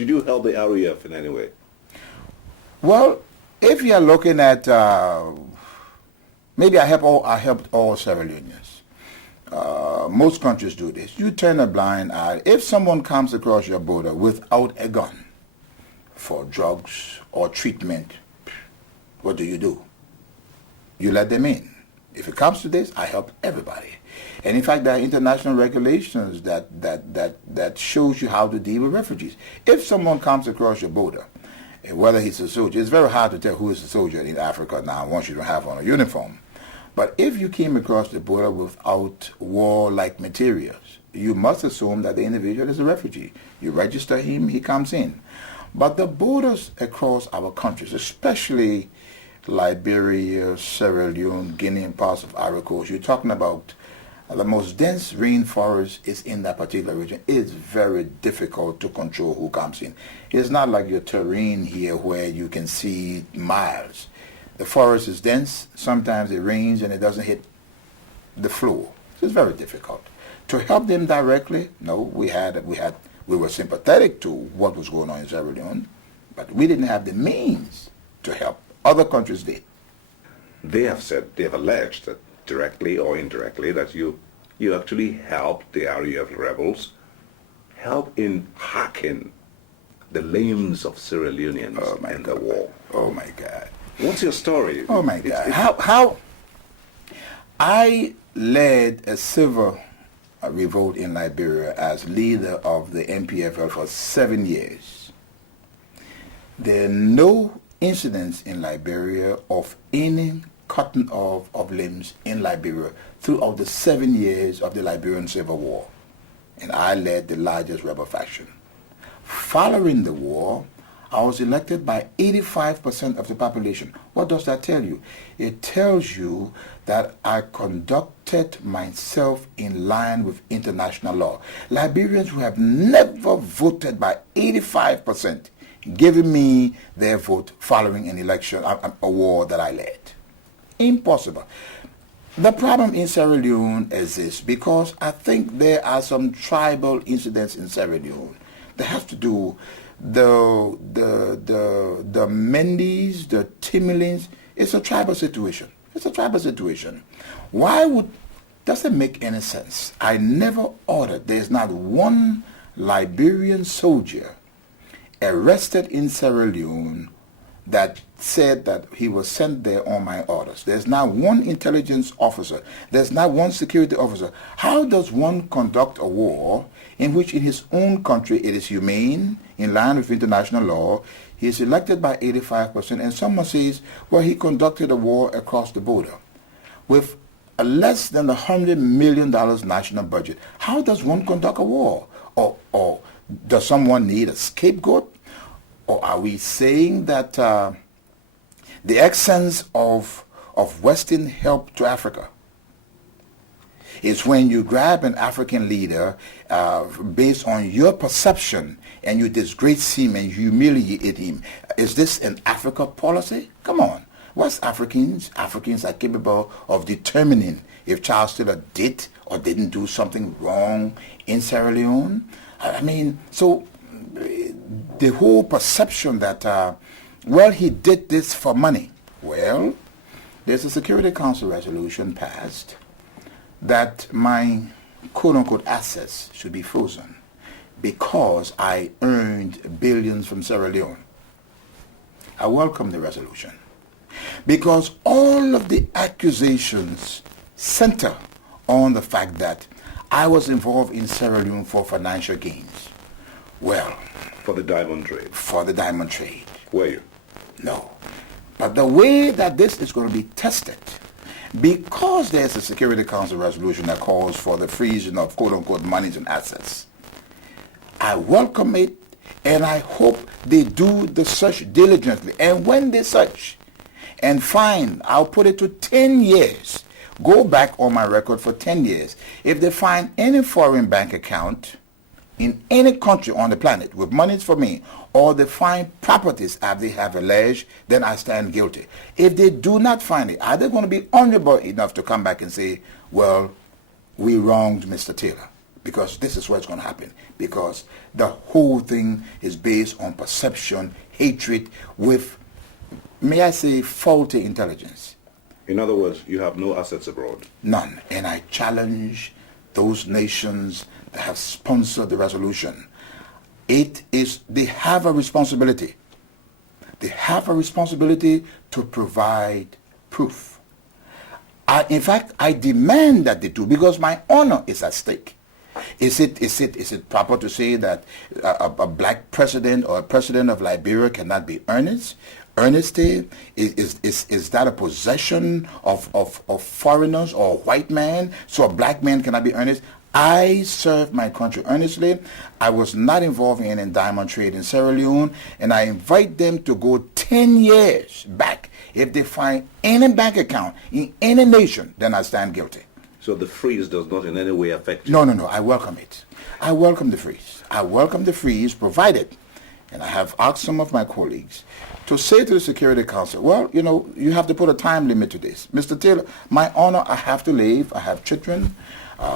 Did you help the RAF in any way? Well, if you are looking at, maybe I helped all Sierra Leoneans. Most countries do this. You turn a blind eye. If someone comes across your border without a gun for drugs or treatment, what do? You let them in. If it comes to this, I help everybody. And in fact, there are international regulations that shows you how to deal with refugees. If someone comes across your border, whether he's a soldier, it's very hard to tell who is a soldier in Africa now once you don't have on a uniform. But if you came across the border without war-like materials, you must assume that the individual is a refugee. You register him, he comes in. But the borders across our countries, especially Liberia, Sierra Leone, Guinea, and parts of Ivory Coast, you're talking about the most dense rainforest is in that particular region. It's very difficult to control who comes in. It's not like your terrain here where you can see miles. The forest is dense. Sometimes it rains and it doesn't hit the floor. So it's very difficult. To help them directly, no, we were sympathetic to what was going on in Sierra Leone, but we didn't have the means to help. Other countries did. They have alleged that directly or indirectly that you actually helped the RAF rebels, help in hacking the limbs of Sierra Leoneans in the war. Oh my God. What's your story? Oh my God. How I led a civil revolt in Liberia as leader of the MPFL for 7 years. There are no incidents in Liberia of any cutting off of limbs in Liberia throughout the 7 years of the Liberian Civil War. And I led the largest rebel faction. Following the war, I was elected by 85% of the population. What does that tell you? It tells you that I conducted myself in line with international law. Liberians who have never voted by 85% giving me their vote following an election, a war that I led. Impossible. The problem in Sierra Leone is this, because I think there are some tribal incidents in Sierra Leone that have to do the Mendes, the Timilins. It's a tribal situation. It's a tribal situation. Does it make any sense? I never ordered, there's not one Liberian soldier arrested in Sierra Leone that said that he was sent there on my orders. There's not one intelligence officer. There's not one security officer. How does one conduct a war in which in his own country it is humane, in line with international law, he is elected by 85%, and someone says, well, he conducted a war across the border with a less than $100 million national budget? How does one conduct a war? Or does someone need a scapegoat? Or are we saying that the essence of Western help to Africa is when you grab an African leader based on your perception and you disgrace him and humiliate him? Is this an Africa policy? Come on. West Africans are capable of determining if Charles Taylor did or didn't do something wrong in Sierra Leone. I mean, so the whole perception that, well, he did this for money. Well, there's a Security Council resolution passed that my quote-unquote assets should be frozen because I earned billions from Sierra Leone. I welcome the resolution because all of the accusations center on the fact that I was involved in Sierra Leone for financial gains. Well, for the diamond trade. For the diamond trade. Were you? No. But the way that this is going to be tested, because there's a Security Council resolution that calls for the freezing of quote-unquote monies and assets, I welcome it, and I hope they do the search diligently. And when they search and find, I'll put it to 10 years, go back on my record for 10 years. If they find any foreign bank account in any country on the planet with monies for me, or they find properties as they have alleged, then I stand guilty. If they do not find it, are they going to be honorable enough to come back and say, well, we wronged Mr. Taylor? because this is what's going to happen. Because the whole thing is based on perception, hatred, with, may I say, faulty intelligence. In other words, you have no assets abroad. None. And I challenge those nations that have sponsored the resolution. They have a responsibility. They have a responsibility to provide proof. In fact, I demand that they do, because my honor is at stake. Is it proper to say that a black president or a president of Liberia cannot be earnest? Earnesty, is that a possession of foreigners or white man? So a black man cannot be earnest? I serve my country earnestly. I was not involved in any diamond trade in Sierra Leone, and I invite them to go 10 years back. If they find any bank account in any nation, then I stand guilty. So the freeze does not in any way affect you? No. I welcome it. I welcome the freeze. I welcome the freeze, provided, and I have asked some of my colleagues to say to the Security Council, well, you have to put a time limit to this. Mr. Taylor, my honor, I have to leave. I have children.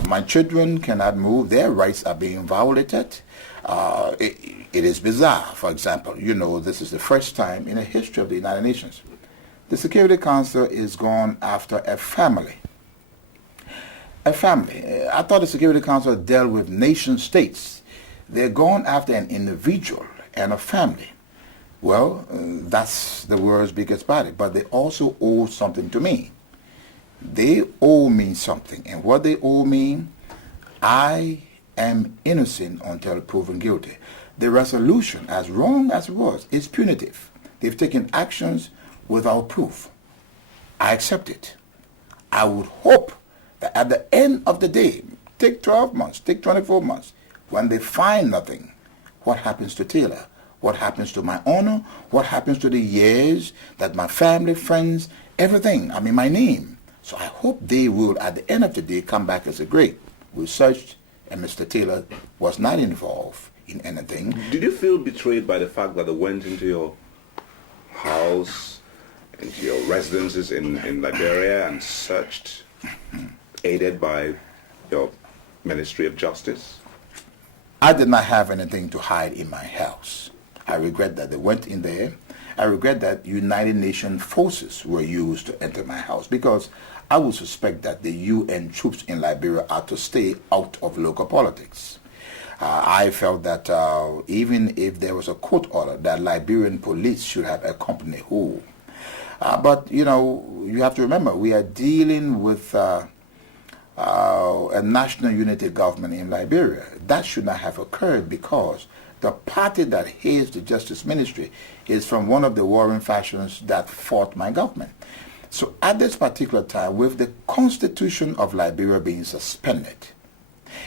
My children cannot move. Their rights are being violated. It is bizarre. For example, this is the first time in the history of the United Nations the Security Council is gone after a family. A family. I thought the Security Council dealt with nation states. They're gone after an individual and a family. Well, that's the world's biggest body. But they also owe something to me. They owe me something. And what they owe me, I am innocent until proven guilty. The resolution, as wrong as it was, is punitive. They've taken actions without proof. I accept it. I would hope that at the end of the day, take 12 months, take 24 months, when they find nothing, what happens to Taylor? What happens to my honor? What happens to the years that my family, friends, everything, my name? So I hope they will, at the end of the day, come back and say, great, we searched and Mr. Taylor was not involved in anything. Did you feel betrayed by the fact that they went into your house, into your residences in Liberia and searched, aided by your Ministry of Justice? I did not have anything to hide in my house. I regret that they went in there. I regret that United Nations forces were used to enter my house, because I would suspect that the UN troops in Liberia are to stay out of local politics. I felt that even if there was a court order, that Liberian police should have accompanied who. But, you have to remember, we are dealing with a national unity government in Liberia. That should not have occurred, because the party that heads the Justice Ministry is from one of the warring factions that fought my government. So at this particular time, with the Constitution of Liberia being suspended,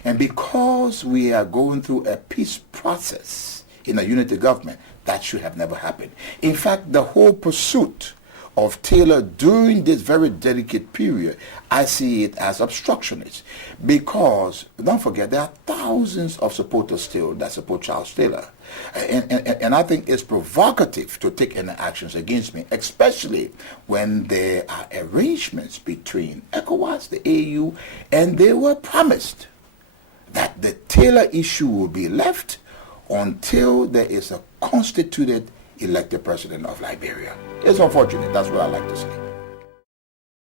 and because we are going through a peace process in a unity government, that should have never happened. In fact, the whole pursuit of Taylor during this very delicate period, I see it as obstructionist, because don't forget, there are thousands of supporters still that support Charles Taylor, and I think it's provocative to take any actions against me, especially when there are arrangements between ECOWAS, the AU, and they were promised that the Taylor issue will be left until there is a constituted elected president of Liberia. It's unfortunate. That's what I like to say.